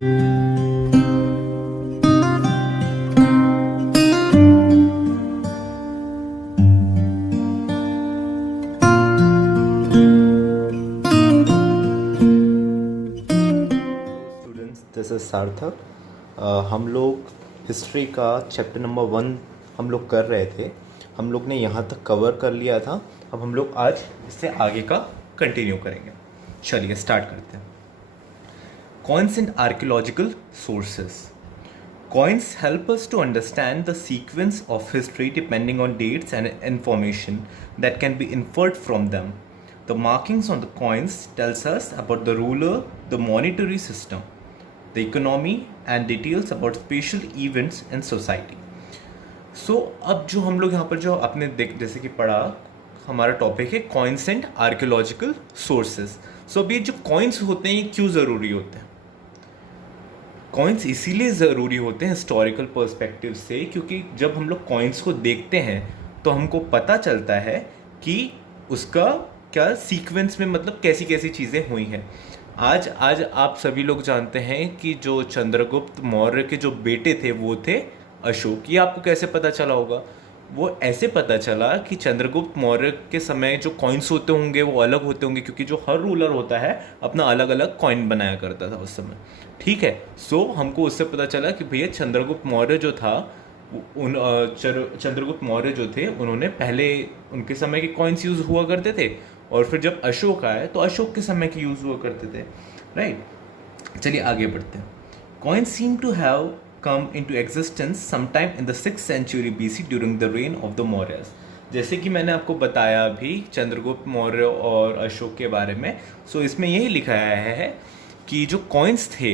Students, this is सार्थक। हम लोग हिस्ट्री का चैप्टर नंबर 1 हम लोग कर रहे थे। हम लोग ने यहाँ तक कवर कर लिया था। अब हम लोग आज इससे आगे का कंटिन्यू करेंगे। चलिए स्टार्ट करते हैं। Coins and archaeological sources. Coins help us to understand the sequence of history depending on dates and information that can be inferred from them. The markings on the coins tells us about the ruler, the monetary system, the economy and details about special events in society. So अब जो हम लोग यहाँ पर जो आपने जैसे कि पढ़ा, हमारा टॉपिक है कॉइन्स एंड आर्कियोलॉजिकल सोर्सेज। सो अब ये जो कॉइन्स होते हैं ये क्यों ज़रूरी होते हैं? कॉइन्स इसीलिए ज़रूरी होते हैं हिस्टोरिकल पर्सपेक्टिव से, क्योंकि जब हम लोग कॉइन्स को देखते हैं तो हमको पता चलता है कि उसका क्या सीक्वेंस में मतलब कैसी कैसी चीज़ें हुई हैं। आज आप सभी लोग जानते हैं कि जो चंद्रगुप्त मौर्य के जो बेटे थे वो थे अशोक। ये आपको कैसे पता चला होगा? वो ऐसे पता चला कि चंद्रगुप्त मौर्य के समय जो कॉइन्स होते होंगे वो अलग होते होंगे, क्योंकि जो हर रूलर होता है अपना अलग अलग कॉइन बनाया करता था उस समय। ठीक है, सो हमको उससे पता चला कि भैया चंद्रगुप्त मौर्य जो था चंद्रगुप्त मौर्य जो थे उन्होंने पहले उनके समय के कॉइन्स यूज़ हुआ करते थे, और फिर जब अशोक आए तो अशोक के समय के यूज़ हुआ करते थे। राइट, चलिए आगे बढ़ते हैं। Coins seem to have come into existence sometime in the 6th century BC during the reign of the Mauryas. जैसे कि मैंने आपको बताया अभी चंद्रगुप्त मौर्य और अशोक के बारे में। सो इसमें यही लिखा है कि जो कॉइन्स थे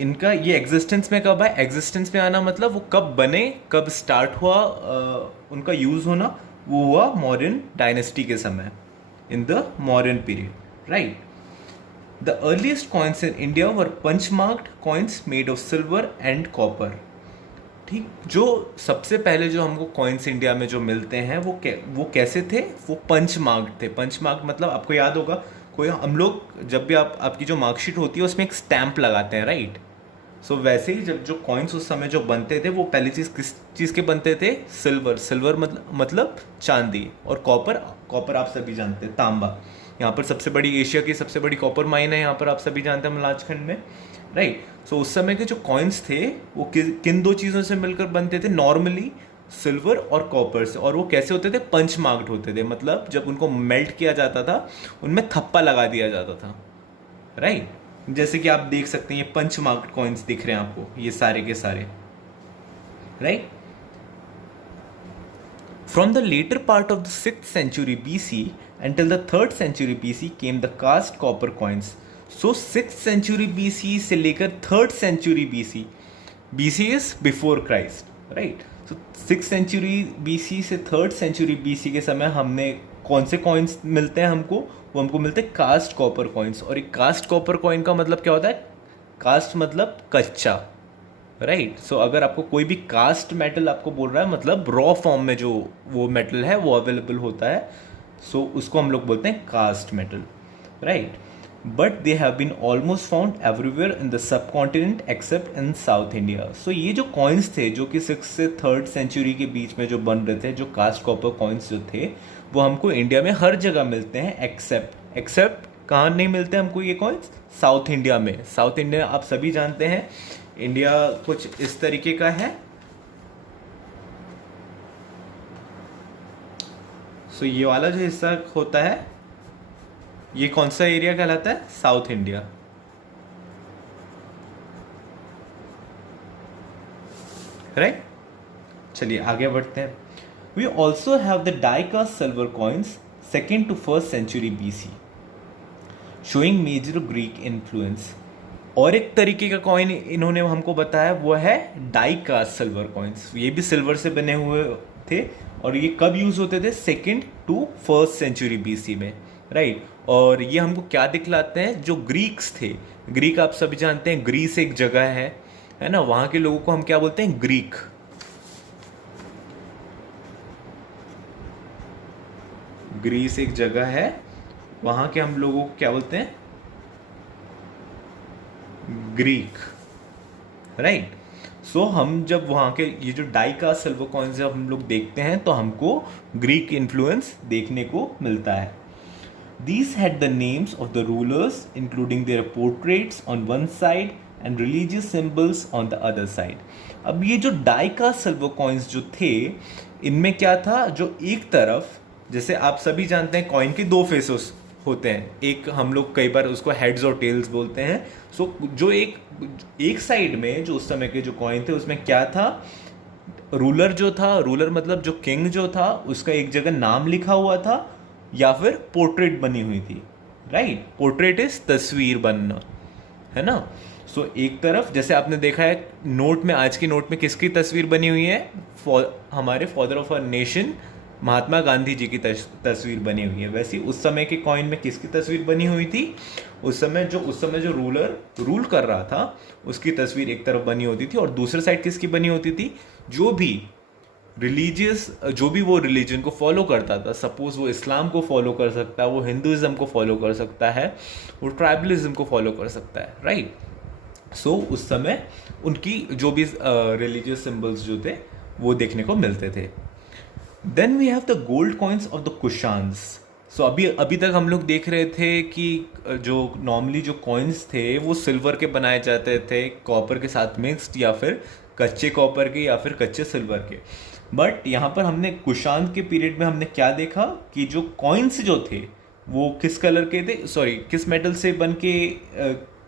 इनका ये एग्जिस्टेंस में कब आए। एग्जिस्टेंस में आना मतलब वो कब बने, कब स्टार्ट हुआ उनका यूज़ होना, वो हुआ मौर्यन डायनेस्टी के समय, in the Mauryan period. Right, The earliest coins in India were punch-marked coins made of silver and copper. ठीक, जो सबसे पहले जो हमको कॉइन्स इंडिया में जो मिलते हैं वो कैसे थे? वो पंच मार्क्ड थे। पंच मार्क मतलब आपको याद होगा, कोई हम लोग जब भी आपकी जो मार्कशीट होती है उसमें एक स्टैंप लगाते हैं, राइट? सो वैसे ही जब जो कॉइन्स उस समय जो बनते थे वो पहली चीज़ किस चीज़ के बनते थे? सिल्वर मतलब चांदी, और कॉपर आप सभी जानते हैं, तांबा। यहाँ पर सबसे बड़ी एशिया की सबसे बड़ी कॉपर माइन है यहाँ पर, आप सभी जानते हैं, मलाजखंड में। राइट, सो उस समय के जो कॉइन्स थे वो किन दो चीज़ों से मिलकर बनते थे? नॉर्मली सिल्वर और कॉपर से। और वो कैसे होते थे? पंच मार्क्ड होते थे, मतलब जब उनको मेल्ट किया जाता था उनमें थप्पा लगा दिया जाता था। राइट, जैसे कि आप देख सकते हैं ये पंच मार्क्ड कॉइन्स दिख रहे हैं आपको, ये सारे के सारे। Right, From the later part of the 6th century BC until the 3rd century BC came the cast copper coins. So 6th century BC से लेकर 3rd century BC, BC is before Christ, right? So 6th century BC से 3rd century BC के समय हमने कौन से coins मिलते हैं हमको? वो हमको मिलते हैं कास्ट कॉपर कॉइन्स। और एक कास्ट कॉपर कॉइन का मतलब क्या होता है? कास्ट मतलब कच्चा, राइट। सो अगर आपको कोई भी कास्ट मेटल आपको बोल रहा है मतलब रॉ फॉर्म में जो वो मेटल है वो अवेलेबल होता है, सो उसको हम लोग बोलते हैं cast metal, right. But they have been almost found everywhere in the subcontinent except in South India. So ये जो कॉइन्स थे जो कि 6th से 3rd सेंचुरी के बीच में जो बन रहे थे, जो कास्ट कॉपर कॉइन्स जो थे वो हमको इंडिया में हर जगह मिलते हैं, एक्सेप्ट कहाँ नहीं मिलते हमको ये कॉइन्स? साउथ इंडिया में। साउथ इंडिया आप सभी जानते हैं, इंडिया कुछ इस तरीके का है। सो ये वाला जो हिस्सा होता है ये कौन सा एरिया कहलाता है? South India. राइट, चलिए आगे बढ़ते हैं। We also have the die cast silver coins 2nd to 1st century BC showing major Greek influence. और एक तरीके का कॉइन इन्होंने हमको बताया वो है डाई कास्ट सिल्वर कॉइन्स। ये भी सिल्वर से बने हुए थे और ये कब यूज़ होते थे? 2nd to 1st century BC में, राइट। और ये हमको क्या दिखलाते हैं? जो ग्रीक्स थे, ग्रीक आप सभी जानते हैं, ग्रीस एक जगह है ना, वहाँ के लोगों को हम क्या बोलते हैं? ग्रीक। ग्रीस एक जगह है, वहाँ के हम लोगों को क्या बोलते हैं? Greek, right. सो हम जब वहाँ के ये जो डाइकास्ट सिल्वर कॉइन्स जब हम लोग देखते हैं तो हमको ग्रीक इन्फ्लुएंस देखने को मिलता है। These had the names of the rulers, including their portraits on one side and religious symbols on the other side. अब ये जो डाइकास्ट सिल्वर कॉइन्स जो थे, इनमें क्या था, जो एक तरफ, जैसे आप सभी जानते हैं कॉइन के दो फेसेस होते हैं, एक हम लोग कई बार उसको हेड्स और टेल्स बोलते हैं। सो जो एक साइड में जो उस समय के जो कॉइन थे उसमें क्या था, रूलर जो था, रूलर मतलब जो किंग जो था, उसका एक जगह नाम लिखा हुआ था या फिर पोर्ट्रेट बनी हुई थी, राइट। पोर्ट्रेट इज तस्वीर बनना, है ना। सो एक तरफ जैसे आपने देखा है नोट में, आज की नोट में किसकी तस्वीर बनी हुई है, हमारे father of our nation Mahatma Gandhi ji की तस्वीर बनी हुई है। वैसे उस समय के कॉइन में किसकी तस्वीर बनी हुई थी, उस समय जो रूलर रूल कर रहा था उसकी तस्वीर एक तरफ बनी होती थी, और दूसरे साइड किसकी बनी होती थी, जो भी वो रिलीजन को फॉलो करता था। सपोज वो इस्लाम को फॉलो कर सकता है, वो हिंदुइज्म को फॉलो कर सकता है, वो ट्राइबलिज्म को फॉलो कर सकता है, राइट। सो उस समय उनकी जो भी रिलीजियस सिंबल्स जो थे वो देखने को मिलते थे। Then we have the gold coins of the Kushans. सो अभी तक हम लोग देख रहे थे कि जो नॉर्मली जो कॉइन्स थे वो सिल्वर के बनाए जाते थे, कॉपर के साथ मिक्स्ड, या फिर कच्चे कॉपर के या फिर कच्चे सिल्वर के। बट यहाँ पर हमने कुशान के पीरियड में हमने क्या देखा कि जो कॉइन्स जो थे वो किस कलर के थे, सॉरी किस मेटल से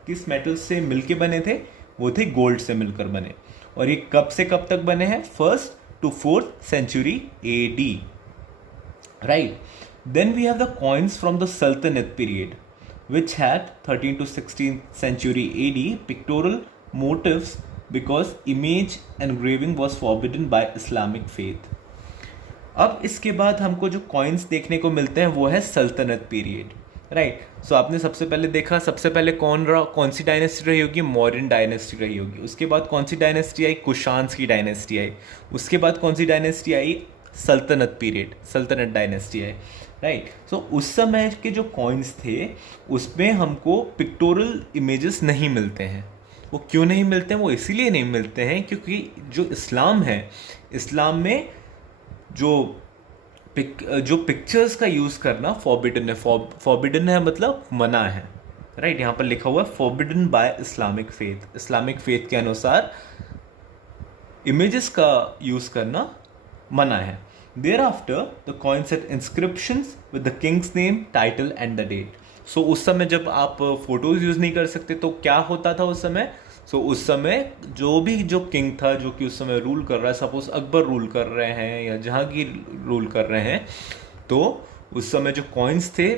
किस मेटल से मिलके बने थे, वो थे गोल्ड से मिलकर बने। और ये कब से कब तक बने हैं, 1st to 4th century AD, right. Then we have the coins from the Sultanate period, which had 13th to 16th century AD pictorial motifs because image engraving was forbidden by Islamic faith. अब इसके बाद हमको जो coins देखने को मिलते हैं वो है सल्तनत पीरियड, राइट। सो आपने सबसे पहले देखा, सबसे पहले कौन सी डायनेस्टी रही होगी, मौर्यन डायनेस्टी रही होगी। उसके बाद कौन सी डायनेस्टी आई, कुशान्स की डायनेस्टी आई। उसके बाद कौन सी डायनेस्टी आई, सल्तनत पीरियड, सल्तनत डायनेस्टी आई, राइट। सो उस समय के जो कॉइन्स थे उसमें हमको पिक्टोरल इमेजेस नहीं मिलते हैं। वो क्यों नहीं मिलते हैं, वो इसीलिए नहीं मिलते हैं क्योंकि जो इस्लाम है, इस्लाम में जो पिक्चर्स का यूज़ करना फॉरबिडन है। फॉरबिडन है मतलब मना है, राइट। यहाँ पर लिखा हुआ है forbidden by Islamic faith. Islamic faith के अनुसार इमेजेस का यूज़ करना मना है। Thereafter the coins had inscriptions with the king's name, title and the date. So उस समय जब आप फोटोज यूज़ नहीं कर सकते तो क्या होता था उस समय, उस समय जो किंग था, जो कि उस समय रूल कर रहा है, सपोज अकबर रूल कर रहे हैं या जहांगीर रूल कर रहे हैं, तो उस समय जो कॉइन्स थे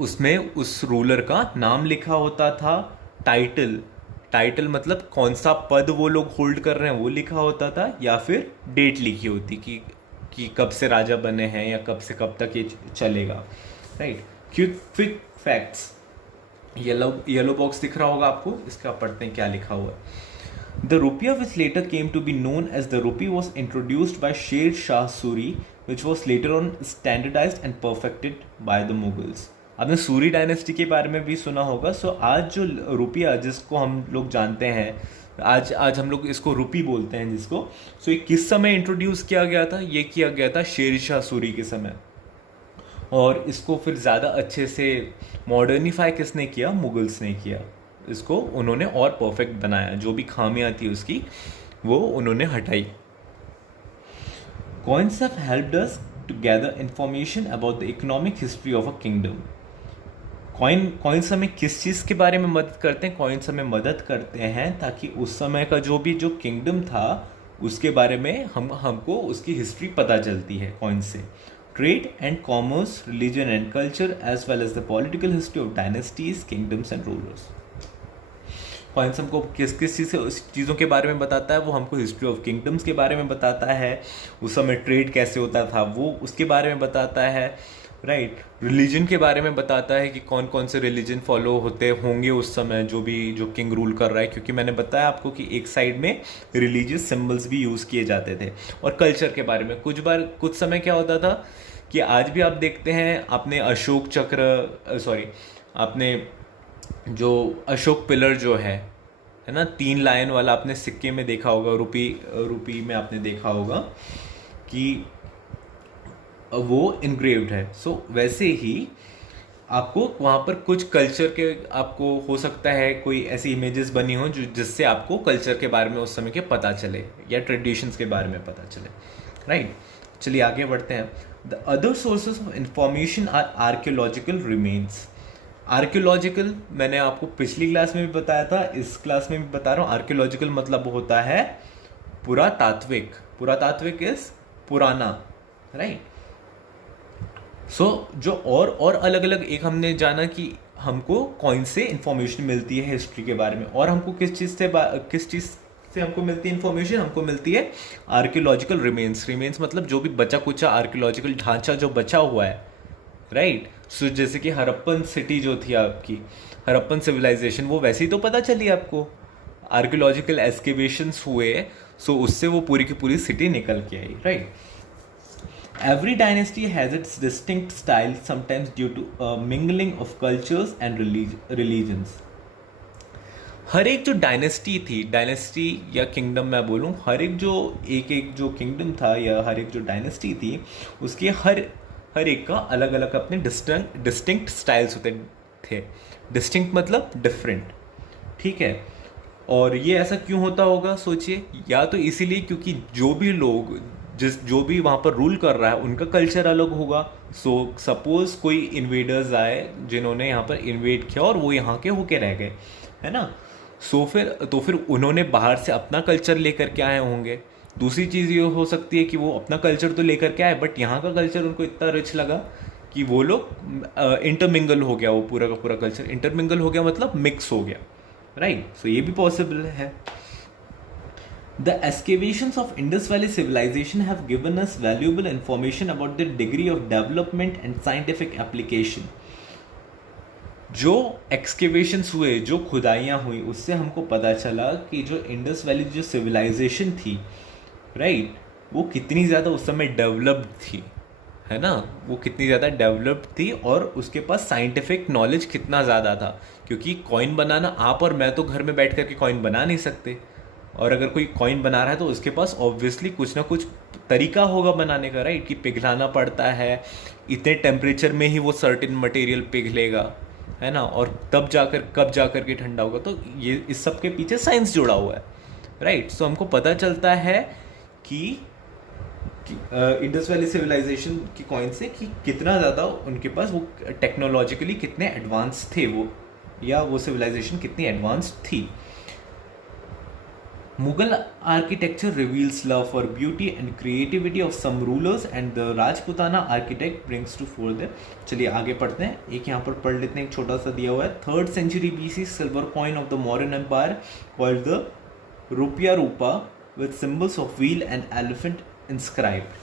उसमें उस रूलर का नाम लिखा होता था, टाइटल मतलब कौन सा पद वो लोग होल्ड कर रहे हैं वो लिखा होता था, या फिर डेट लिखी होती कि कब से राजा बने हैं या कब से कब तक ये चलेगा, right. Quick facts, yellow box दिख रहा होगा आपको, इसका पढ़ते हैं क्या लिखा हुआ है। The rupaya which later came to be known as the rupee was introduced by Sher Shah Suri, which was later on standardised and perfected by the Mughals. आपने सूरी डायनेस्टी के बारे में भी सुना होगा। सो आज जो रुपया जिसको हम लोग जानते हैं, आज हम लोग इसको रुपी बोलते हैं जिसको, सो ये किस समय इंट्रोड्यूस किया गया था, ये किया गया था शेर शाह सूरी के समय। और इसको फिर ज़्यादा अच्छे से मॉडर्निफाई किसने किया, मुगल्स ने किया। इसको उन्होंने और परफेक्ट बनाया, जो भी खामियां थी उसकी वो उन्होंने हटाई। Coins have helped us to gather information about the economic history of a kingdom. Coins हमें किस चीज़ के बारे में मदद करते हैं, कॉइन्स हमें मदद करते हैं ताकि उस समय का जो किंगडम था उसके बारे में हमको उसकी हिस्ट्री पता चलती है कॉइन्स से। Trade and commerce, religion and culture, as well as the political history of dynasties, kingdoms and rulers. Coins हमको किस चीज़ों के बारे में बताता है, वो हमको हिस्ट्री ऑफ किंगडम्स के बारे में बताता है, उस समय ट्रेड कैसे होता था वो उसके बारे में बताता है, राइट। रिलीजन के बारे में बताता है कि कौन कौन से रिलीजन फॉलो होते होंगे उस समय जो किंग रूल कर रहा है, क्योंकि मैंने बताया आपको कि एक साइड में रिलीजियस सिंबल्स भी यूज़ किए जाते थे। और कल्चर के बारे में कुछ समय क्या होता था कि आज भी आप देखते हैं, आपने जो अशोक पिलर जो है ना, 3 लाइन वाला, आपने सिक्के में देखा होगा, रुपी में आपने देखा होगा कि वो इनग्रेव्ड है। सो वैसे ही आपको वहाँ पर कुछ कल्चर के, आपको हो सकता है कोई ऐसी इमेजेस बनी हो जो जिससे आपको कल्चर के बारे में उस समय के पता चले या ट्रेडिशंस के बारे में पता चले, राइट। चलिए आगे बढ़ते हैं। The other sources of information are archaeological remains. Archaeological मैंने आपको पिछली क्लास में भी बताया था, इस क्लास में भी बता रहा हूँ। आर्कियोलॉजिकल मतलब होता है पुरातात्विक। पुरातात्विक इज पुराना, राइट। सो जो और अलग अलग, एक हमने जाना कि हमको कौन से इंफॉर्मेशन मिलती है हिस्ट्री के बारे में, और हमको किस चीज़ से हमको मिलती है इंफॉर्मेशन, हमको मिलती है आर्कियोलॉजिकल रिमेन्स। रिमेन्स मतलब जो भी बचा कुचा आर्कियोलॉजिकल ढांचा जो बचा हुआ है, राइट। सो जैसे कि हड़प्पन सिटी जो थी आपकी, हड़प्पन सिविलाइजेशन, वो वैसे ही तो पता चली आपको, आर्कियोलॉजिकल एक्सकेवेशंस हुए, सो उससे वो पूरी की पूरी सिटी निकल के आई, right. Every dynasty has its distinct style, sometimes due to a mingling of cultures and religions. हर एक जो डायनेस्टी या किंगडम मैं बोलूँ, हर एक जो किंगडम था या हर एक जो डायनेस्टी थी, उसके हर एक का अलग अलग अपने डिस्टिंक्ट स्टाइल्स होते थे। डिस्टिंक्ट मतलब डिफरेंट, ठीक है। और ये ऐसा क्यों होता होगा सोचिए, या तो इसीलिए क्योंकि जो भी वहाँ पर रूल कर रहा है उनका कल्चर अलग होगा। सो सपोज कोई इन्वेडर्स आए जिन्होंने यहाँ पर इन्वेड किया और वो यहाँ के होके रह गए, है ना। फिर उन्होंने बाहर से अपना कल्चर लेकर के आए होंगे। दूसरी चीज़ ये हो सकती है कि वो अपना कल्चर तो लेकर के आए, बट यहाँ का कल्चर उनको इतना रिच लगा कि वो लोग इंटरमिंगल हो गया, वो पूरा का पूरा कल्चर इंटरमिंगल हो गया, मतलब मिक्स हो गया, राइट। सो ये भी पॉसिबल है। The excavations of Indus Valley civilization have given us valuable information about the degree of development and scientific application. जो एक्सकेवेशंस हुए, जो खुदाइयाँ हुई, उससे हमको पता चला कि जो इंडस वैली जो सिविलाइजेशन थी, राइट, वो कितनी ज़्यादा उस समय डेवलप्ड थी, है ना। वो कितनी ज़्यादा डेवलप्ड थी और उसके पास साइंटिफिक नॉलेज कितना ज़्यादा था, क्योंकि कॉइन बनाना, आप और मैं तो घर में बैठ कर के कॉइन बना नहीं सकते, और अगर कोई कॉइन बना रहा है तो उसके पास ऑब्वियसली कुछ ना कुछ तरीका होगा बनाने का, राइट, कि पिघलाना पड़ता है, इतने टेम्परेचर में ही वो सर्टेन मटेरियल पिघलेगा, है ना, और कब जाकर के ठंडा होगा। तो ये इस सब के पीछे साइंस जुड़ा हुआ है, राइट। सो हमको पता चलता है कि इंडस वैली सिविलाइजेशन की कॉइन से कि कितना ज़्यादा उनके पास वो टेक्नोलॉजिकली कितने एडवांस थे वो, या वो सिविलाइजेशन कितनी एडवांस थी। Mughal architecture reveals love for beauty and creativity of some rulers, and the Rajputana architect brings to fore them. चलिए आगे पढ़ते हैं। एक यहाँ पर पढ़ लेते हैं, एक छोटा सा दिया हुआ है। 3rd century BC silver coin of the Mauryan Empire called the Rupya Rupa with symbols of wheel and elephant inscribed.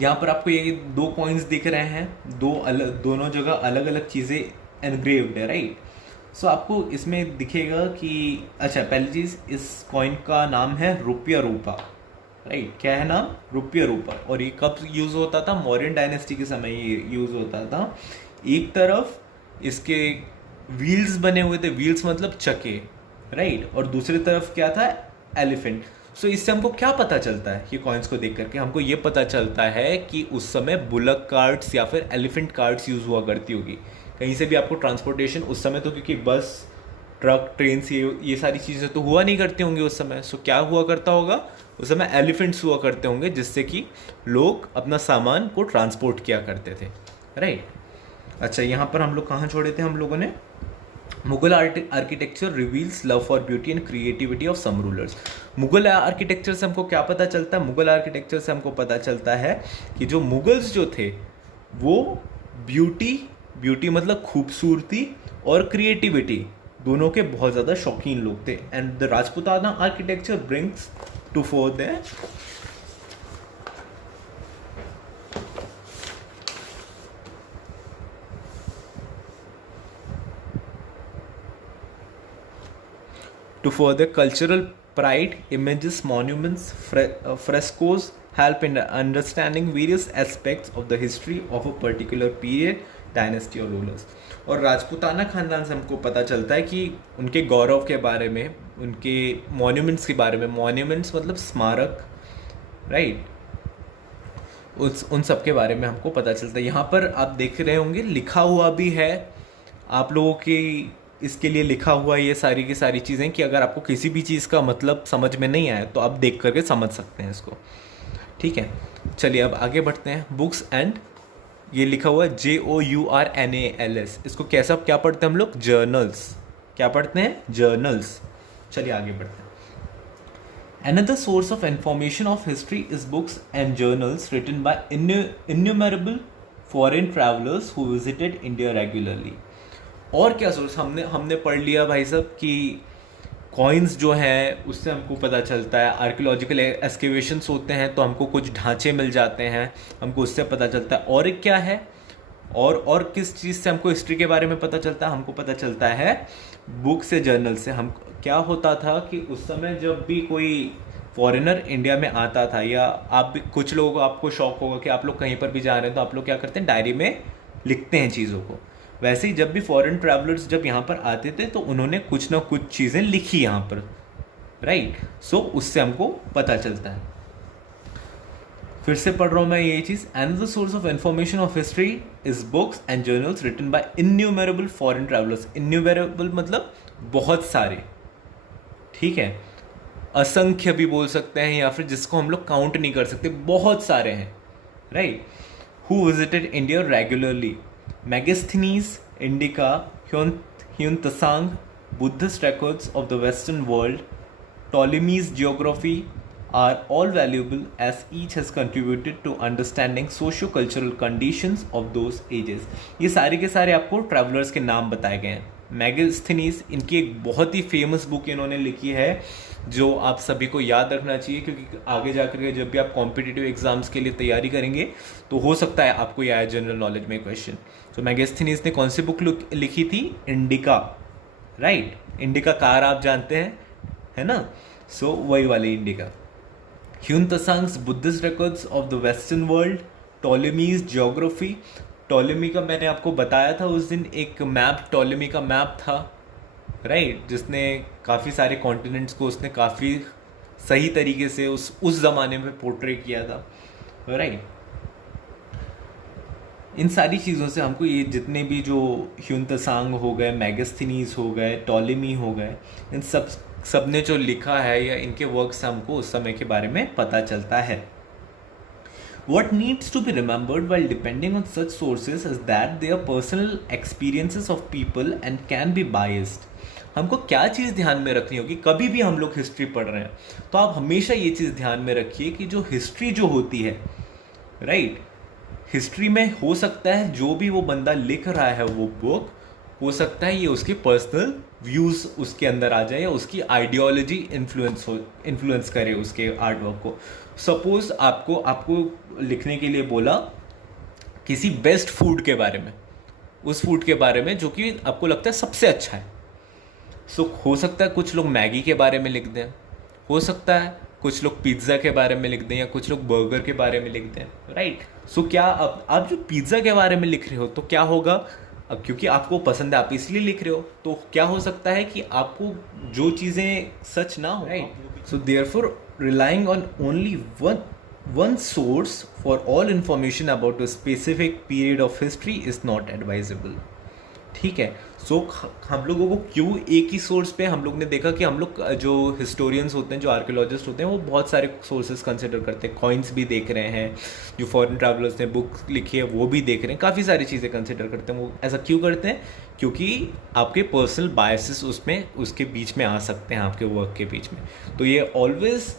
यहाँ पर आपको ये 2 कॉइन्स दिख रहे हैं, दोनों जगह अलग अलग चीज़ें एनग्रेव्ड है, राइट। सो आपको इसमें दिखेगा कि अच्छा, पहली चीज़, इस कॉइन का नाम है रुपया रूपा, राइट। क्या है नाम? रुपया रूपा। और ये कब यूज़ होता था? मौर्यन डायनेस्टी के समय ये यूज़ होता था। एक तरफ इसके व्हील्स बने हुए थे, व्हील्स मतलब चक्के, राइट, और दूसरी तरफ क्या था? एलिफेंट। सो इससे हमको क्या पता चलता है? ये कॉइन्स को देख करके हमको ये पता चलता है कि उस समय बुलक कार्ट्स या फिर एलिफेंट कार्ट्स यूज़ हुआ करती होगी। कहीं से भी आपको ट्रांसपोर्टेशन उस समय, तो क्योंकि बस, ट्रक, ट्रेन, ये सारी चीज़ें तो हुआ नहीं करती होंगी उस समय। सो क्या हुआ करता होगा उस समय? एलिफेंट्स हुआ करते होंगे, जिससे कि लोग अपना सामान को ट्रांसपोर्ट किया करते थे, राइट। अच्छा, यहाँ पर हम लोग कहाँ छोड़े थे हम लोगों ने? Mughal architecture reveals love for beauty and creativity of some rulers. Mughal architecture से हमको क्या पता चलता है? मुगल आर्किटेक्चर से हमको पता चलता है कि जो मुगल्स जो थे वो ब्यूटी मतलब खूबसूरती और क्रिएटिविटी दोनों के बहुत ज़्यादा शौकीन लोग थे। And the Rajputana architecture brings to fore the cultural pride, images, monuments, frescoes help in understanding various aspects of the history of a particular period dynasty और रूलर्स। और राजपूताना खानदान से हमको पता चलता है कि उनके गौरव के बारे में, उनके मॉन्यूमेंट्स के बारे में, मॉन्यूमेंट्स मतलब स्मारक, राइट, उन सब के बारे में हमको पता चलता है। यहाँ पर आप देख रहे होंगे लिखा हुआ भी है आप लोगों की, इसके लिए लिखा हुआ ये सारी की सारी चीज़ें, कि अगर आपको किसी भी चीज़ का मतलब समझ में नहीं आया तो आप देख करके समझ सकते हैं इसको। ठीक है, चलिए अब आगे बढ़ते हैं। बुक्स एंड, ये लिखा हुआ है JOURNALS, इसको कैसा क्या पढ़ते हैं हम लोग? जर्नल्स। क्या पढ़ते हैं? जर्नल्स। चलिए आगे बढ़ते हैं। Another source of information of history is books and journals written by innumerable foreign travelers who visited India regularly. और क्या सोर्स? हमने पढ़ लिया भाई साहब कि कॉइन्स जो है उससे हमको पता चलता है, आर्कियोलॉजिकल एक्सकेवेशंस होते हैं तो हमको कुछ ढांचे मिल जाते हैं, हमको उससे पता चलता है। और क्या है? और किस चीज़ से हमको हिस्ट्री के बारे में पता चलता है? हमको पता चलता है बुक से, जर्नल से। हम क्या होता था कि उस समय जब भी कोई फॉरेनर इंडिया में आता था, या आप भी, कुछ लोगों को आपको शौक होगा कि आप लोग कहीं पर भी जा रहे हैं तो आप लोग क्या करते हैं? डायरी में लिखते हैं चीज़ों को। वैसे ही जब भी फॉरेन ट्रैवलर्स जब यहाँ पर आते थे तो उन्होंने कुछ ना कुछ चीज़ें लिखी यहाँ पर, राइट। सो उससे हमको पता चलता है। फिर से पढ़ रहा हूँ मैं ये चीज़। Another source of information of history is books and journals written by innumerable foreign travelers. Innumerable मतलब बहुत सारे, ठीक है, असंख्य भी बोल सकते हैं, या फिर जिसको हम लोग काउंट नहीं कर सकते, बहुत सारे हैं, right. Who visited India regularly? Megasthenes, Indica, Hyun-Tsang, Buddhist records of the Western world, Ptolemy's geography are all valuable as each has contributed to understanding socio-cultural conditions of those ages. ये सारे के सारे आपको ट्रैवलर्स के नाम बताए गए हैं। मैगस्थनीज, इनकी एक बहुत ही फेमस बुक इन्होंने लिखी है जो आप सभी को याद रखना चाहिए, क्योंकि आगे जाकर के जब भी आप कॉम्पिटिटिव एग्जाम्स के लिए तैयारी करेंगे तो हो सकता है आपको यह आए जनरल नॉलेज में क्वेश्चन। तो मैगस्थनीज ने कौन सी बुक लिखी थी? Indica, right. इंडिका कार आप जानते हैं, है ना? सो वही वाली indica. Hyun-Tsang's Buddhist records of the Western world, Ptolemy's geography. Ptolemy का मैंने आपको बताया था उस दिन, एक मैप, टॉलेमी का मैप था, राइट, जिसने काफ़ी सारे कॉन्टिनेंट्स को उसने काफ़ी सही तरीके से उस ज़माने में पोर्ट्रे किया था, राइट। इन सारी चीज़ों से हमको ये जितने भी जो ह्यून-त्सांग हो गए, मैगस्थनीज हो गए, टॉलेमी हो गए, इन सब ने जो लिखा है या इनके वर्क से हमको उस समय के बारे में पता चलता है। What needs to be remembered while depending on such sources is that they are personal experiences of people and can be biased. हमको क्या चीज़ ध्यान में रखनी होगी? कभी भी हम लोग हिस्ट्री पढ़ रहे हैं तो आप हमेशा ये चीज़ ध्यान में रखिए कि जो हिस्ट्री जो होती है, राइट, हिस्ट्री में हो सकता है जो भी वो बंदा लिख रहा है वो बुक, हो सकता है ये उसके पर्सनल व्यूज़ उसके अंदर आ जाए, या उसकी आइडियोलॉजी इन्फ्लुएंस करे उसके आर्टवर्क को। सपोज आपको लिखने के लिए बोला किसी बेस्ट फूड के बारे में, उस फूड के बारे में जो कि आपको लगता है सबसे अच्छा है। सो हो सकता है कुछ लोग मैगी के बारे में लिख दें, हो सकता है कुछ लोग पिज़्ज़ा के बारे में लिख दें, या कुछ लोग बर्गर के बारे में लिख दें, राइट। सो क्या आप जो पिज़्ज़ा के बारे में लिख रहे हो तो क्या होगा? अब क्योंकि आपको पसंद है आप इसलिए लिख रहे हो, तो क्या हो सकता है कि आपको जो चीज़ें सच ना हो, right. So therefore relying on only one source for all information about a specific period of history is not advisable. ठीक है। सो हम लोगों को क्यों एक ही सोर्स पे, हम लोग ने देखा कि हम लोग जो हिस्टोरियंस होते हैं, जो आर्कियोलॉजिस्ट होते हैं, वो बहुत सारे सोर्सेज कंसिडर करते हैं। कॉइन्स भी देख रहे हैं, जो फॉरेन ट्रैवलर्स ने बुक लिखी है वो भी देख रहे हैं, काफ़ी सारी चीज़ें कंसिडर करते हैं। वो ऐसा क्यों करते हैं? क्योंकि आपके पर्सनल बायसेस उसके बीच में आ सकते हैं, आपके वर्क के बीच में। तो ये ऑलवेज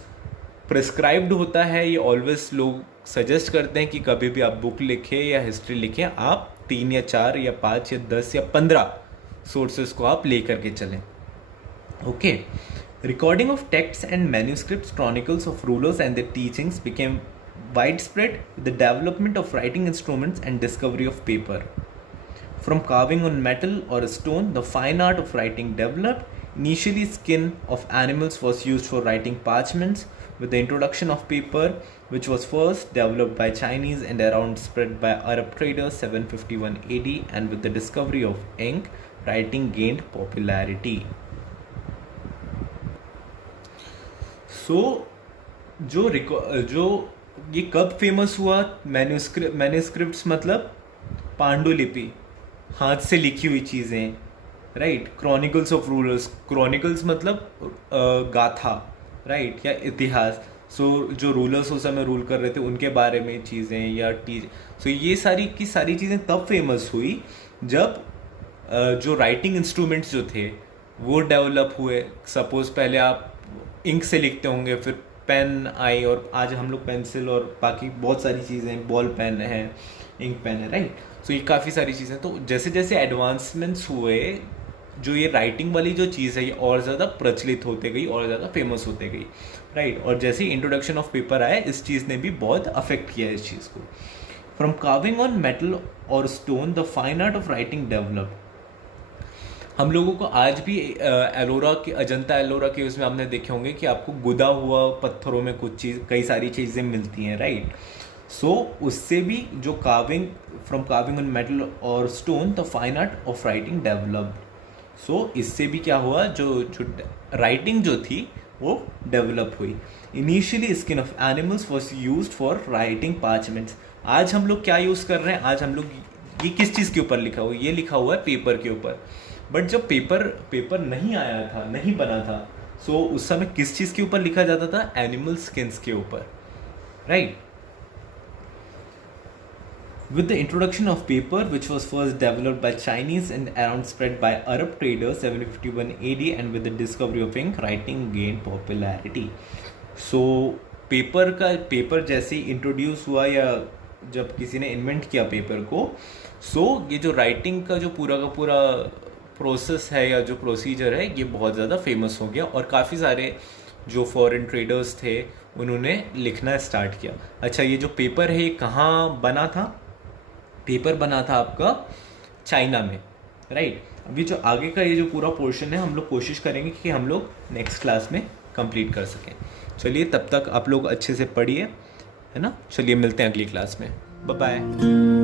प्रिस्क्राइब्ड होता है, ये ऑलवेज लोग सजेस्ट करते हैं कि कभी भी आप बुक लिखें या हिस्ट्री लिखें, आप 3 या 4 या 5 या 10 या 15 सोर्सेस को आप लेकर के चलें। Okay. Recording of text and manuscripts, chronicles of rulers and their teachings became widespread with the development of writing instruments and discovery of paper. From carving on metal or a stone, the fine art of writing developed. Initially, skin of animals was used for writing parchments, with the introduction of paper, which was first developed by Chinese and around spread by Arab traders 751 AD, and with the discovery of ink, writing gained popularity. So जो ये कब famous हुआ? Manuscripts मतलब पांडुलिपि, हाथ से लिखी हुई चीज़ें, right. Chronicles of rulers, chronicles मतलब गाथा, राइट, या इतिहास. सो जो रूलर्स उस समय रूल कर रहे थे उनके बारे में चीज़ें, या सो ये सारी की सारी चीज़ें तब फेमस हुई जब जो राइटिंग इंस्ट्रूमेंट्स जो थे वो डेवलप हुए. सपोज पहले आप इंक से लिखते होंगे, फिर पेन आई, और आज हम लोग पेंसिल और बाकी बहुत सारी चीज़ें, बॉल पेन है, इंक पेन है, राइट. सो ये काफ़ी सारी चीज़ें. तो जैसे जैसे एडवांसमेंट्स हुए, जो ये राइटिंग वाली जो चीज़ है ये और ज़्यादा प्रचलित होते गई, और ज़्यादा फेमस होते गई, राइट. और जैसे इंट्रोडक्शन ऑफ पेपर आया, इस चीज़ ने भी बहुत अफेक्ट किया इस चीज़ को. फ्रॉम कार्विंग ऑन मेटल और stone the fine art of writing develop. हम लोगों को आज भी एलोरा के, अजंता एलोरा के उसमें आपने देखे होंगे कि आपको गुदा हुआ पत्थरों में कुछ चीज़, कई सारी चीज़ें मिलती हैं, राइट. सो उससे भी जो carving, from carving on metal और stone the fine art of writing developed. So इससे भी क्या हुआ, जो राइटिंग जो थी वो डेवलप हुई. Initially skin of animals was use for writing parchments. आज हम लोग क्या यूज़ कर रहे हैं? आज हम लोग ये किस चीज़ के ऊपर लिखा हुआ? ये लिखा हुआ है पेपर के ऊपर. बट जब पेपर नहीं आया था, नहीं बना था, सो उस समय किस चीज़ के ऊपर लिखा जाता था? एनिमल स्किन्स के ऊपर, right. With the introduction of paper, which was first developed by Chinese and around spread by Arab traders 751 AD, and with the discovery of ink, writing gained popularity. So paper जैसे introduce हुआ, या जब किसी ने invent किया paper को, सो ये जो राइटिंग का जो पूरा का पूरा प्रोसेस है, या जो प्रोसीजर है, ये बहुत ज़्यादा फेमस हो गया. और काफ़ी सारे जो फॉरेन ट्रेडर्स थे उन्होंने लिखना स्टार्ट किया. अच्छा, ये जो पेपर है ये कहाँ बना था? पेपर बना था आपका चाइना में, राइट. अभी जो आगे का ये जो पूरा पोर्शन है, हम लोग कोशिश करेंगे कि हम लोग नेक्स्ट क्लास में कंप्लीट कर सकें. चलिए, तब तक आप लोग अच्छे से पढ़िए, है ना. चलिए, मिलते हैं अगली क्लास में. Bye bye.